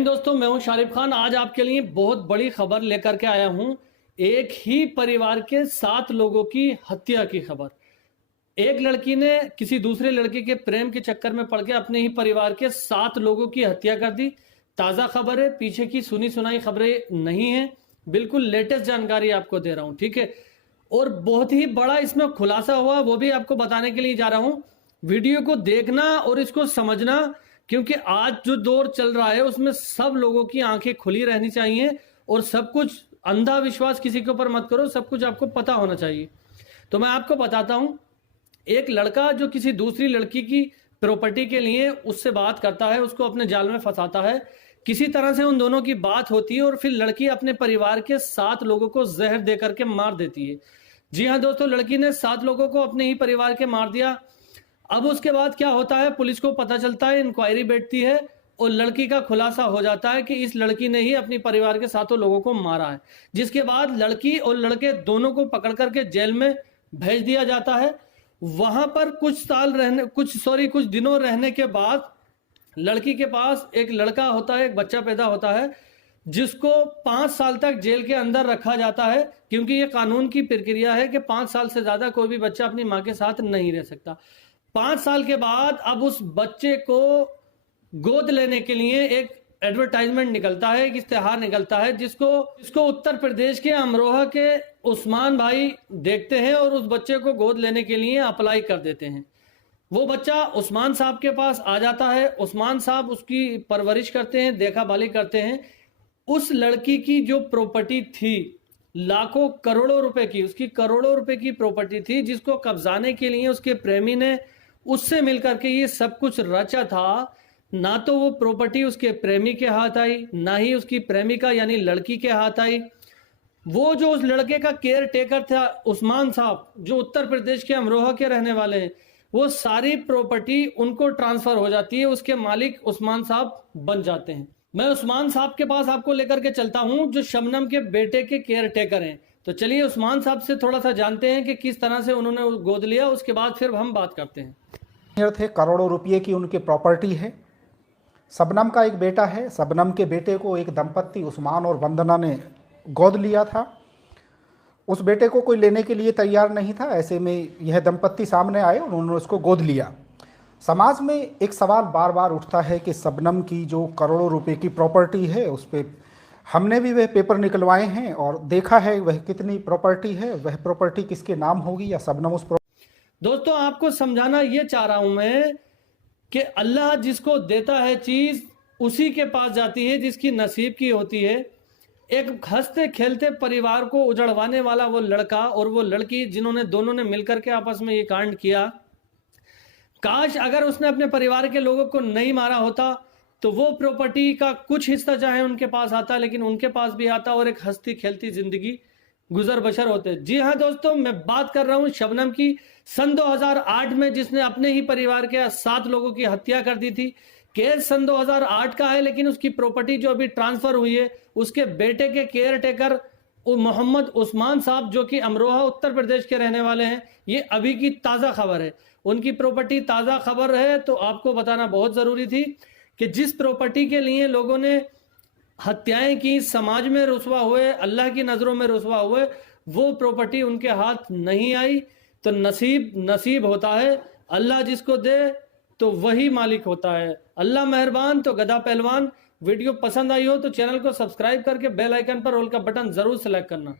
हिंद दोस्तों, मैं हूं शारिफ खान। आज आपके लिए बहुत बड़ी खबर लेकर के आया हूं। एक ही परिवार के 7 लोगों की हत्या की खबर। एक लड़की ने किसी दूसरे लड़के के प्रेम के चक्कर में पड़ के अपने ही परिवार के 7 लोगों की हत्या कर दी। ताजा खबर है, पीछे की सुनी सुनाई खबरें नहीं है, बिल्कुल लेटेस्ट जानकारी आपको दे रहा हूं, ठीक है। और बहुत ही बड़ा इसमें खुलासा हुआ, वो भी आपको बताने के लिए जा रहा हूं। वीडियो को देखना और इसको समझना, क्योंकि आज जो दौर चल रहा है उसमें सब लोगों की आंखें खुली रहनी चाहिए और सब कुछ अंधा विश्वास किसी के ऊपर मत करो, सब कुछ आपको पता होना चाहिए। तो मैं आपको बताता हूं, एक लड़का जो किसी दूसरी लड़की की प्रॉपर्टी के लिए उससे बात करता है, उसको अपने जाल में फंसाता है। किसी तरह से उन दोनों की बात होती है और फिर लड़की अपने परिवार के 7 लोगों को जहर दे करके मार देती है। जी हाँ दोस्तों, लड़की ने 7 लोगों को अपने ही परिवार के मार दिया। अब उसके बाद क्या होता है, पुलिस को पता चलता है, इंक्वायरी बैठती है और लड़की का खुलासा हो जाता है कि इस लड़की ने ही अपने परिवार के 7 लोगों को मारा है। जिसके बाद लड़की और लड़के दोनों को पकड़ करके जेल में भेज दिया जाता है। वहां पर कुछ दिनों रहने के बाद लड़की के पास एक लड़का होता है, एक बच्चा पैदा होता है, जिसको 5 साल तक जेल के अंदर रखा जाता है, क्योंकि ये कानून की प्रक्रिया है कि 5 साल से ज्यादा कोई भी बच्चा अपनी मां के साथ नहीं रह सकता। 5 साल के बाद अब उस बच्चे को गोद लेने के लिए एक एडवर्टाइजमेंट निकलता है, एक इश्तेहार निकलता है, जिसको उत्तर प्रदेश के अमरोहा के उस्मान भाई देखते हैं और उस बच्चे को गोद लेने के लिए अप्लाई कर देते हैं। वो बच्चा उस्मान साहब के पास आ जाता है। उस्मान साहब उसकी परवरिश करते हैं, देखा भाली करते हैं। उस लड़की की जो प्रॉपर्टी थी, लाखों करोड़ों रुपए की, उसकी करोड़ों रुपए की प्रॉपर्टी थी, जिसको कब्जाने के लिए उसके प्रेमी ने उससे मिलकर के ये सब कुछ रचा था। ना तो वो प्रॉपर्टी उसके प्रेमी के हाथ आई, ना ही उसकी प्रेमिका यानी लड़की के हाथ आई। वो जो उस लड़के का केयर टेकर था उस्मान साहब, जो उत्तर प्रदेश के अमरोहा के रहने वाले हैं, वो सारी प्रॉपर्टी उनको ट्रांसफर हो जाती है, उसके मालिक उस्मान साहब बन जाते हैं। मैं उस्मान साहब के पास आपको लेकर के चलता हूं, जो शबनम के बेटे के केयर टेकर हैं। तो चलिए उस्मान साहब से थोड़ा सा जानते हैं कि किस तरह से उन्होंने गोद लिया, उसके बाद फिर हम बात करते हैं। थे करोड़ों रुपए की उनकी प्रॉपर्टी है। शबनम का एक बेटा है। शबनम के बेटे को एक दंपत्ति उस्मान और वंदना ने गोद लिया था। उस बेटे को कोई लेने के लिए तैयार नहीं था। ऐसे में यह दंपत्ति सामने आए और उन्होंने उसको गोद लिया। समाज में एक सवाल बार बार उठता है कि शबनम की जो करोड़ों रुपए की प्रॉपर्टी है, उस पर हमने भी वह पेपर निकलवाए हैं और देखा है वह कितनी प्रॉपर्टी है, वह प्रॉपर्टी किसके नाम होगी या शबनम उस। दोस्तों आपको समझाना ये चाह रहा हूं मैं कि अल्लाह जिसको देता है चीज उसी के पास जाती है जिसकी नसीब की होती है। एक हंसते खेलते परिवार को उजड़वाने वाला वो लड़का और वो लड़की, जिन्होंने दोनों ने मिलकर के आपस में ये कांड किया, काश अगर उसने अपने परिवार के लोगों को नहीं मारा होता तो वो प्रॉपर्टी का कुछ हिस्सा चाहे उनके पास आता, लेकिन उनके पास भी आता और एक हंसती खेलती जिंदगी गुजर बसर होते। जी हाँ दोस्तों, मैं बात कर रहा हूं शबनम की। सन 2008 में जिसने अपने ही परिवार के 7 लोगों की हत्या कर दी थी। केस सन 2008 का है, लेकिन उसकी प्रॉपर्टी जो अभी ट्रांसफर हुई है, उसके बेटे के केयर टेकर मोहम्मद उस्मान साहब, जो कि अमरोहा उत्तर प्रदेश के रहने वाले हैं, ये अभी की ताजा खबर है। उनकी प्रॉपर्टी ताजा खबर है, तो आपको बताना बहुत जरूरी थी कि जिस प्रॉपर्टी के लिए लोगों ने हत्याएं की, समाज में रुसवा हुए, अल्लाह की नजरों में रुसवा हुए, वो प्रॉपर्टी उनके हाथ नहीं आई। तो नसीब होता है, अल्लाह जिसको दे तो वही मालिक होता है। अल्लाह मेहरबान तो गधा पहलवान। वीडियो पसंद आई हो तो चैनल को सब्सक्राइब करके बेल आइकन पर ऑल का बटन जरूर सेलेक्ट करना।